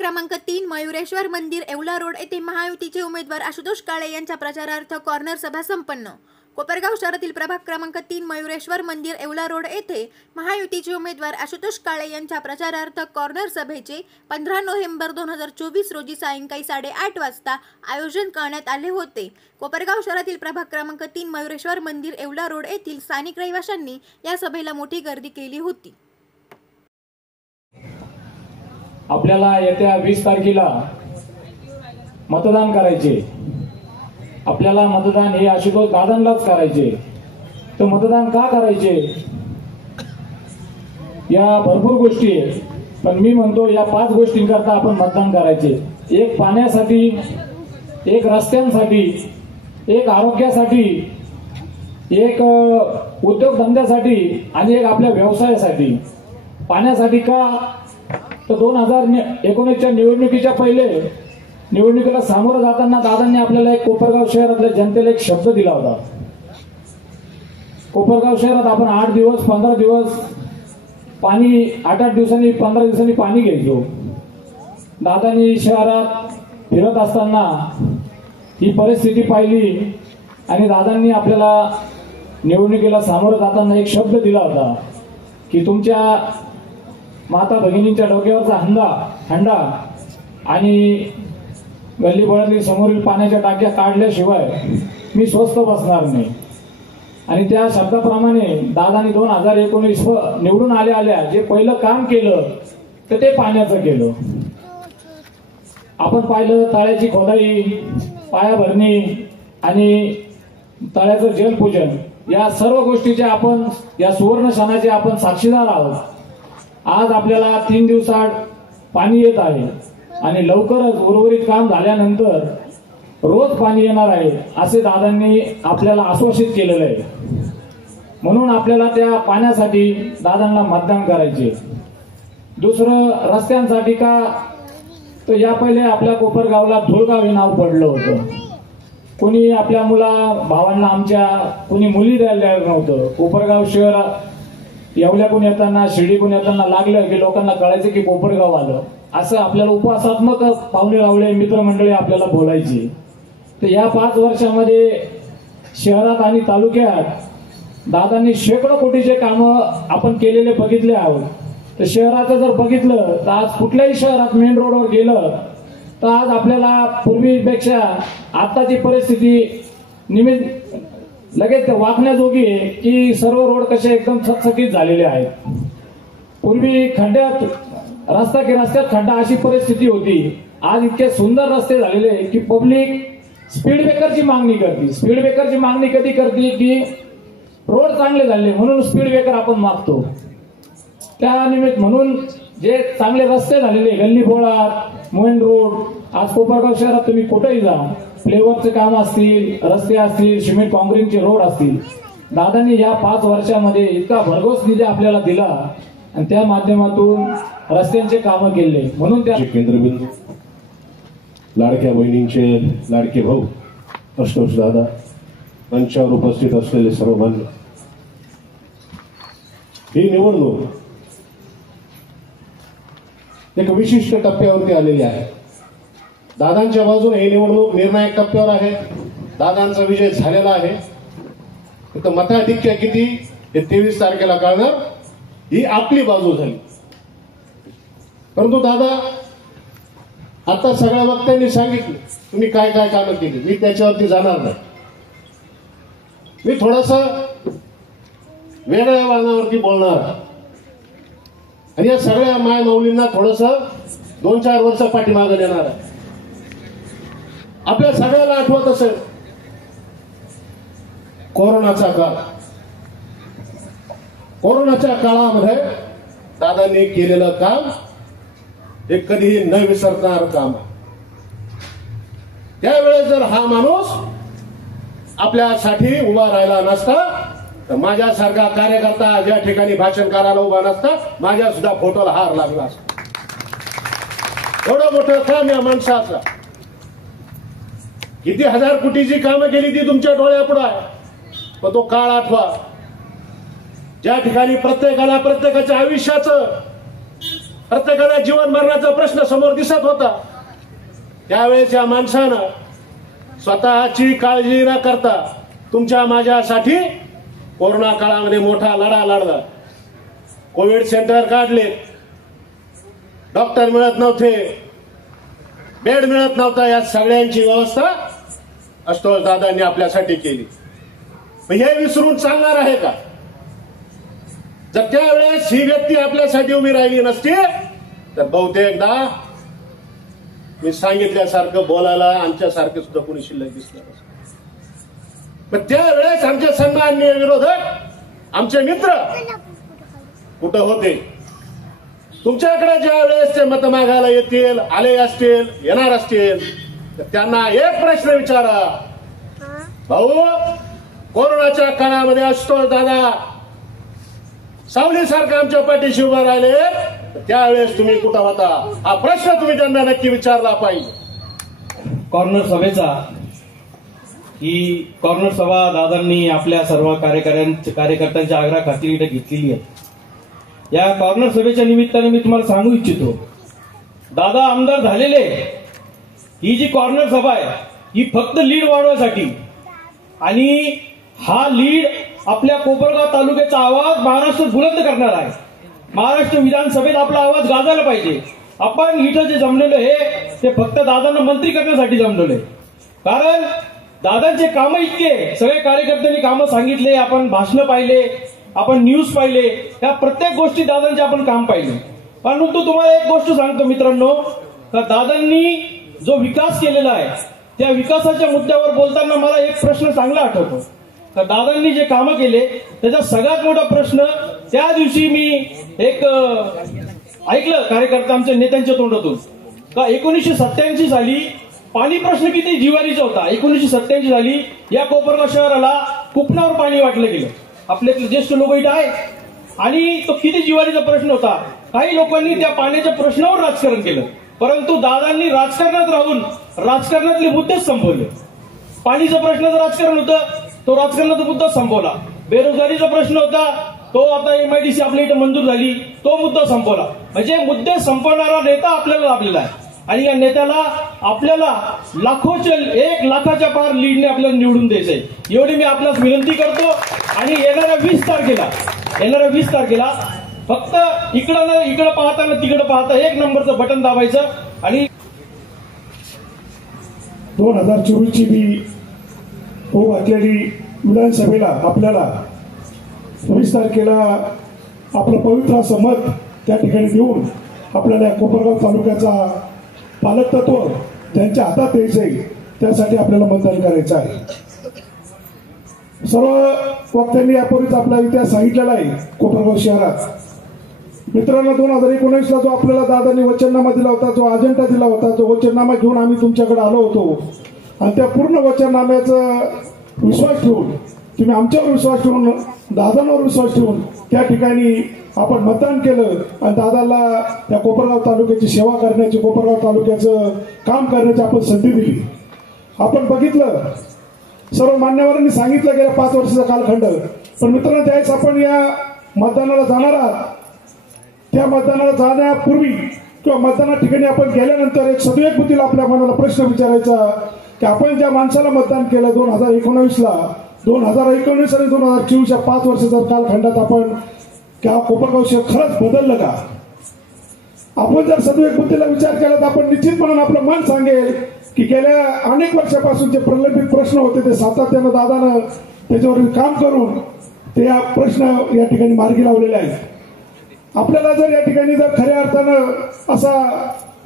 क्रमांक 3 मयुरेश्वर मंदिर येवला रोड येथे महायुतीचे उमेदवार आशुतोष काळे यांच्या प्रचारार्थ कॉर्नर सभा संपन्न। कोपरगाव शहरातील प्रभाग क्रमांक 3 मयुरेश्वर मंदिर येवला रोड येथे महायुतीचे उमेदवार आशुतोष काळे यांच्या प्रचारार्थ कॉर्नर सभेचे 15 नोव्हेंबर 2024 रोजी सायंकाळी 8:30 वाजता आयोजन करण्यात आले होते। कोपरगाव शहरातील प्रभाग क्रमांक 3 मयुरेश्वर मंदिर येवला रोड येथील स्थानिक रहिवाशांनी या सभेला मोठी गर्दी केली होती। आपल्याला येत्या 20 तारखेला मतदान करायचे। आपल्याला मतदान हे आशुतोष दादांनाच करायचे। तर मतदान का करायचे या भरपूर गोष्टी आहेत, पण मी म्हणतो या 5 गोष्टींकरता आपण मतदान करायचे। एक पाण्यासाठी, एक रस्त्यांसाठी, एक आरोग्यासाठी, एक उद्योगधंद्यासाठी आणि एक आपल्या व्यवसायासाठी। पाण्यासाठी का तर 2019च्या निवडणुकीच्या पहिले निवडणुकीला सामोरं जाताना दादांनी आपल्याला एक कोपरगाव शहरातल्या जनतेला एक शब्द दिला होता। कोपरगाव शहरात आपण 8 दिवस 15 दिवस पाणी 8-8 दिवसांनी 15 दिवसांनी पाणी घ्यायचो। दादांनी शहरात फिरत असताना ही परिस्थिती पाहिली आणि दादांनी आपल्याला निवडणुकीला सामोरं जाताना एक शब्द दिला होता की तुमच्या माता भगिनींच्या डोक्यावरचा हंडा आणि गल्लीबोळातील समोरील पाण्याच्या टाक्या काढल्याशिवाय मी स्वस्थ बसणार नाही। आणि त्या शब्दाप्रमाणे दादांनी 2019 निवडून आल्या जे पहिलं काम केलं तर ते पाण्याचं केलं। आपण पाहिलं तळ्याची खोदाई, पायाभरणी आणि तळ्याचं जलपूजन, या सर्व गोष्टीचे आपण या सुवर्ण क्षणाचे आपण साक्षीदार आहोत। आज आपल्याला 3 दिवसात पाणी येत आहे आणि लवकरच उर्वरित काम झाल्यानंतर रोज पाणी येणार आहे असे दादांनी आपल्याला आश्वासित केलेलं आहे। म्हणून आपल्याला त्या पाण्यासाठी दादांना मतदान करायचे। दुसरं रस्त्यांसाठी का तर या पहिले आपल्या कोपरगावला धुळगाव हे नाव पडलं होतं। कोणी आपल्या भावांना आमच्या कोणी मुली द्यायला नव्हतं। कोपरगाव शहर येवल्याकडून येताना शिर्डीकडून येताना लागलं की लोकांना कळायचं की कोपरगाव आलं, असं आपल्याला उपवासात्मक पाहुणे रावळे मित्रमंडळी आपल्याला बोलायची। तर या 5 वर्षामध्ये शहरात आणि तालुक्यात दादांनी शेकडो कोटीचे कामं आपण केलेले बघितले आहोत। तर शहराचं जर बघितलं तर आज कुठल्याही शहरात मेन रोडवर गेलं तर आज आपल्याला पूर्वीपेक्षा आताची परिस्थिती लगेच वाकण्याजोगी आहे की सर्व रोड कसे एकदम सचकीत झालेले आहेत। पूर्वी खड्ड्यात रस्त्यात खड्डा अशी परिस्थिती होती, आज इतके सुंदर रस्ते झालेले की पब्लिक स्पीड ब्रेकरची मागणी करते। स्पीड ब्रेकरची मागणी कधी करते की रोड चांगले झाले म्हणून स्पीड ब्रेकर आपण मागतो। त्या निमित्त म्हणून जे चांगले रस्ते झालेले गल्ली बोळात मेन रोड, आज कोपरगाव शहरात तुम्ही कुठेही जा, फ्लेवरचे काम असतील, रस्ते असतील, सिमेंट काँक्रीटचे रोड असतील, दादांनी या 5 वर्षामध्ये इतका भरघोस निधी आपल्याला दिला आणि त्या माध्यमातून रस्त्यांचे कामं केले। म्हणून त्या केंद्रबिंदू लाडक्या बहिणींचे लाडके भाऊ आशुतोष दादा, मंचावर उपस्थित असलेले सर्व मान्य, ही निवडणूक एक विशिष्ट टप्प्यावरती आलेली आहे। दादांच्या बाजूने ही निवडणूक निर्णायक टप्प्यावर आहे। दादांचा विजय झालेला आहे। तर मताधिक्य किती हे 23 तारखेला कळणार, ही आपली बाजू झाली। परंतु दादा आता सगळ्या वक्त्यांनी सांगितलं तुम्ही काय काय कामं केली, मी त्याच्यावरती जाणार नाही। मी थोडासा वेगळ्या वळणावरती बोलणार आणि या सगळ्या माय माऊलींना थोडस 2-4 वर्ष पाठीमागे देणार आहे। आपल्या सगळ्याला आठवत असेल कोरोनाचा काळ, कोरोनाच्या काळामध्ये दादांनी केलेलं काम हे कधीही न विसरणार काम। त्यावेळेस जर हा माणूस आपल्यासाठी उभा राहिला नसता तर माझ्यासारखा कार्यकर्ता ज्या ठिकाणी भाषण करायला उभा नसता, माझ्या सुद्धा फोटोला हार लागला असता। एवढं मोठं काम या माणसाचं, किती 1000 कोटीची कामं केली ती तुमच्या डोळ्यापुढे आहे। पण तो काळ आठवा ज्या ठिकाणी प्रत्येकाला प्रत्येकाच्या आयुष्याचं प्रत्येकाला जीवन मरणाचा प्रश्न समोर दिसत होता. त्यावेळेस या माणसानं स्वतःची काळजी न करता तुमच्या माझ्यासाठी कोरोना काळामध्ये मोठा लढा लढला. कोविड सेंटर काढले, डॉक्टर मिळत नव्हते, बेड मिळत नव्हता, या सगळ्यांची व्यवस्था आशुतोष दादांनी आपल्यासाठी केली. हे विसरून चालणार आहे का? जर त्यावेळेस ही व्यक्ती आपल्यासाठी उभी राहिली नसती तर बहुतेकदा मी सांगितल्यासारखं बोलायला आमच्यासारखे सुद्धा कोणी शिल्लक दिसलं नसतं. पण त्यावेळेस आमचे सन्माननीय विरोधक, आमचे मित्र कुठं होते? तुमच्याकडे ज्या वेळेस ते मत मागायला येतील, आले असतील, येणार असतील, तर त्यांना एक प्रश्न विचारा, भाऊ कोरोनाच्या काळामध्ये आशुतोष दादा सावलीसारखं आमच्या पाठीशी उभा राहिले, त्यावेळेस तुम्ही कुठं होता? हा प्रश्न तुम्ही त्यांना नक्की विचारला पाहिजे. कॉर्नर सभेचा ही कॉर्नर सभा दादांनी आपल्या सर्व कार्यकर्त्यांच्या आग्रहाखातीर इथे घेतलेली आहे. या कॉर्नर सभेच्या निमित्ताने मी तुम्हाला सांगू इच्छितो, दादा आमदार झालेले ही जी कॉर्नर सभा आहे ही फक्त लीड वाढवण्यासाठी, आणि हा लीड आपल्या कोपरगाव तालुक्याचा आवाज महाराष्ट्रात बुलंद करणार आहे. महाराष्ट्र विधानसभेत आपला आवाज गाजायला पाहिजे. आपण इथं जे जमलेलो आहे ते फक्त दादांना मंत्री करण्यासाठी जमलेलो आहे. कारण दादांचे कामं इतके, सगळे कार्यकर्त्यांनी कामं सांगितले, आपण भाषणं पाहिले, आपण न्यूज पाहिले, त्या प्रत्येक गोष्टी दादांचे आपण काम पाहिले. परंतु तुम्हाला एक गोष्ट सांगतो मित्रांनो, का दादांनी जो विकास केलेला आहे त्या विकासाच्या मुद्द्यावर बोलताना मला एक प्रश्न चांगला आठवतो. तर दादांनी जे कामं केले त्याचा सगळ्यात मोठा प्रश्न त्या दिवशी मी एक ऐकलं कार्यकर्ता आमच्या नेत्यांच्या तोंडातून, का 1987 साली पाणी प्रश्न किती जिव्हारीचा होता. 1987 साली या कोपरगाव शहराला कुपनावर पाणी वाटलं गेलं. आपले ज्येष्ठ लोक इथे आहेत, आणि तो किती जिव्हारीचा प्रश्न होता. काही लोकांनी त्या पाण्याच्या प्रश्नावर राजकारण केलं, परंतु दादांनी राजकारणात राहून राजकारणातले मुद्देच संपवले. पाणीचा प्रश्नाचं राजकारण होतं, तो राजकारणाचा मुद्दा संपवला. बेरोजगारीचा प्रश्न होता, तो आता MIDC आपल्या इथं मंजूर झाली, तो मुद्दा संपवला. म्हणजे मुद्दे संपवणारा नेता आपल्याला लाभलेला आहे, आणि या नेत्याला आपल्याला लाखोच्या 1 लाखाच्या पार लीडने आपल्याला निवडून द्यायचंय. एवढी मी आपल्यास विनंती करतो. आणि येणाऱ्या 20 तारखेला फक्त इकडं पाहता ना तिकडं पाहता 1 नंबरचं बटन दाबायचं. आणि 2024 बी होऊ घातलेली विधानसभेला आपल्याला 20 तारखेला आपलं पवित्र असं मत त्या ठिकाणी देऊन आपल्याला कोपरगाव तालुक्याचा पालकत्व त्यांच्या हातात द्यायचंय, त्यासाठी आपल्याला मतदान करायचं आहे. सर्व वक्त्यांनी यापूर्वीच आपला इतिहास सांगितलेला आहे. कोपरगाव शहरात मित्रांनो 2019ला जो आपल्याला दादांनी वचननामा दिला होता, जो अजेंडा दिला होता, जो वचननामा घेऊन आम्ही तुमच्याकडे आलो होतो, आणि त्या पूर्ण वचननाम्याचा विश्वास ठेवून, तुम्ही आमच्यावर विश्वास ठेवून, दादांवर विश्वास ठेवून त्या ठिकाणी आपण मतदान केलं, आणि दादाला त्या कोपरगाव तालुक्याची सेवा करण्याची, कोपरगाव तालुक्याचं काम करण्याची आपण संधी दिली. आपण बघितलं, सर्व मान्यवरांनी सांगितलं गेल्या 5 वर्षाचा कालखंड. पण मित्रांनो, त्यावेळेस आपण या मतदानाला जाणार आहात, त्या मतदानाला जाण्यापूर्वी किंवा मतदाना ठिकाणी आपण गेल्यानंतर एक सदैव बुद्धीला आपल्या मनाला प्रश्न विचारायचा की आपण ज्या माणसाला मतदान केलं 2019ला, 2019 आणि 2024 या 5 वर्षाच्या कालखंडात आपण त्या कोपरगाव शहर खरंच बदललं का? आपण जर सदैव बुद्धीला विचार केला तर आपण निश्चितपणे आपलं मन सांगेल की गेल्या अनेक वर्षापासून जे प्रलंबित प्रश्न होते ते सातत्यानं दादानं त्याच्यावर काम करून ते या प्रश्न या ठिकाणी मार्गी लावलेले आहेत. आपल्याला जर या ठिकाणी जर खऱ्या अर्थानं असा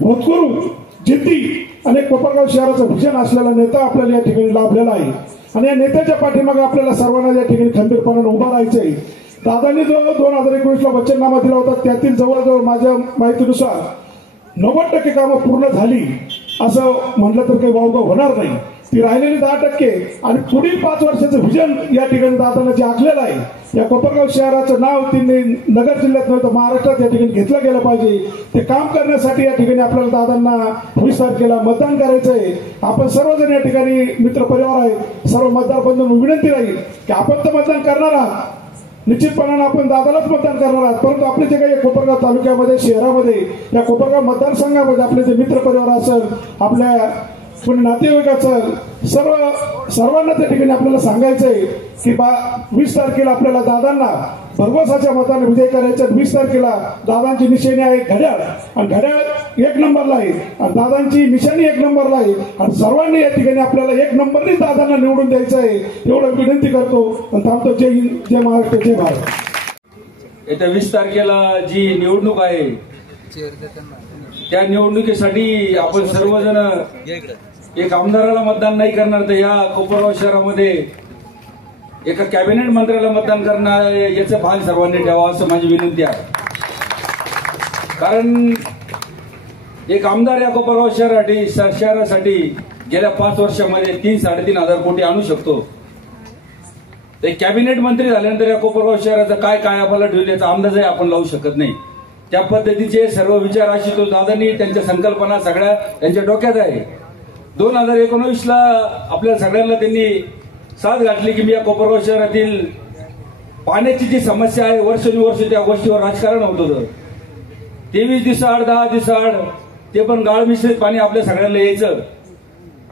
होतकरू जिद्दी आणि कोपरगाव शहराचं विजन असलेला नेता आपल्याला या ठिकाणी लाभलेला आहे, आणि या नेत्याच्या पाठीमागे आपल्याला सर्वांना या ठिकाणी खंबीरपणाने उभा राहायचंय. दादांनी जो 2019ला वचननामा दिला होता त्यातील जवळजवळ माझ्या माहितीनुसार 90% कामं पूर्ण झाली असं म्हटलं तर काही वावगं होणार नाही. ती राहिलेली 10% आणि पुढील 5 वर्षाचं व्हिजन या ठिकाणी दादांना जे आखलेलं आहे, या कोपरगाव शहराचं नाव त्यांनी नगर जिल्ह्यात नव्हे तर महाराष्ट्रात या ठिकाणी घेतलं गेलं पाहिजे. ते काम करण्यासाठी या ठिकाणी आपल्याला दादांना 20 तारखेला मतदान करायचंय. आपण सर्वजण या ठिकाणी मित्र परिवार आहेत, सर्व मतदार बंधूंना विनंती राहील की आपण तर मतदान करणार आहात, निश्चितपणाने आपण दादालाच मतदान करणार आहात. परंतु आपले जे काही कोपरगाव तालुक्यामध्ये शहरामध्ये या कोपरगाव मतदारसंघामध्ये आपले जे मित्र परिवार असेल, आपल्या कोणी नातेवाईक असेल, सर्वांना त्या ठिकाणी आपल्याला सांगायचंय की 20 तारखेला आपल्याला दादांना भरघोसाच्या मताने विजय करायचं. 20 तारखेला दादांची निशाणी आहे घड्याळ, आणि घड्याळ 1 नंबरला आहे, आणि दादांची निशाणी 1 नंबरला आहे, आणि सर्वांनी या ठिकाणी आपल्याला 1 नंबरने दादांना निवडून द्यायचं आहे एवढं विनंती करतो आणि थांबतो. जय हिंद, जय महाराष्ट्र, जय भारत. येत्या 20 तारखेला जी निवडणूक आहे त्या निवडणुकीसाठी आपण सर्वजण एक आमदाराला मतदान नाही करणार तर या कोपरगाव शहरामध्ये एका कॅबिनेट मंत्र्याला मतदान करणार याचं भान सर्वांनी ठेवावं असं माझी विनंती आहे. कारण एक आमदार या कोपरगाव शहरासाठी गेल्या 5 वर्षामध्ये 3-3.5 हजार कोटी आणू शकतो. ते कॅबिनेट मंत्री झाल्यानंतर या कोपरगाव शहराचा काय कायापालट होईल याचा अंदाजही आपण लावू शकत नाही. त्या पद्धतीचे सर्व विचार आशुतोष दादांनी त्यांच्या संकल्पना सगळ्या त्यांच्या डोक्यात आहे. 2019ला आपल्या सगळ्यांना त्यांनी साथ घातली की मी या कोपरगाव शहरातील पाण्याची जी समस्या आहे वर्षानुवर्ष त्या गोष्टीवर राजकारण होत होतं. 23 दिवसाआड 10 दिवसाआड ते पण गाळ मिश्रित पाणी आपल्या सगळ्यांना यायचं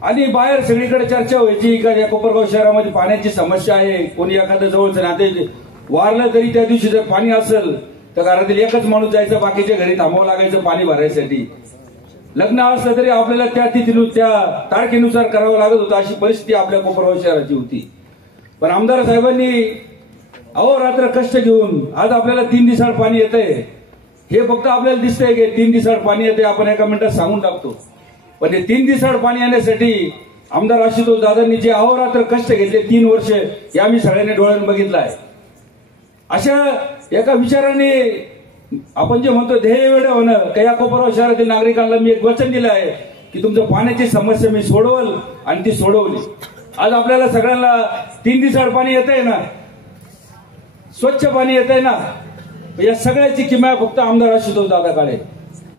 आणि बाहेर सगळीकडे चर्चा व्हायची का या कोपरगाव शहरामध्ये पाण्याची समस्या आहे. कोणी एखादं जवळचं नाते वारलं तरी त्या दिवशी जर पाणी असेल तर घरातील एकच माणूस जायचं, बाकीच्या घरी थांबावं लागायचं पाणी भरायसाठी. लग्न असलं तरी आपल्याला त्या तारखेनुसार करावं लागत होतं. अशी परिस्थिती आपल्या कोपरगाव शहराची होती. पण आमदार साहेबांनी अहोरात्र कष्ट घेऊन आज आपल्याला 3 दिवसाआड पाणी येतंय. हे फक्त आपल्याला दिसतंय की 3 दिवसाआड पाणी येतंय, आपण एका मिनिटात सांगून टाकतो. पण हे 3 दिवसाआड पाणी येण्यासाठी आमदार आशुतोष दादांनी जे अहोरात्र कष्ट घेतले 3 वर्ष हे आम्ही सगळ्यांनी डोळ्यानं बघितलं आहे. अशा एका विचाराने आपण जे म्हणतो ध्येय वेळ होणं का या कोपरगाव शहरातील नागरिकांना मी एक वचन दिलं आहे की तुमच्या पाण्याची समस्या मी सोडवल आणि ती सोडवली. आज आपल्याला सगळ्यांना 3 दिवसाआड पाणी येत आहे ना, स्वच्छ पाणी येत आहे ना, या सगळ्याची किमया फक्त आमदार आशुतोष दादा काळे.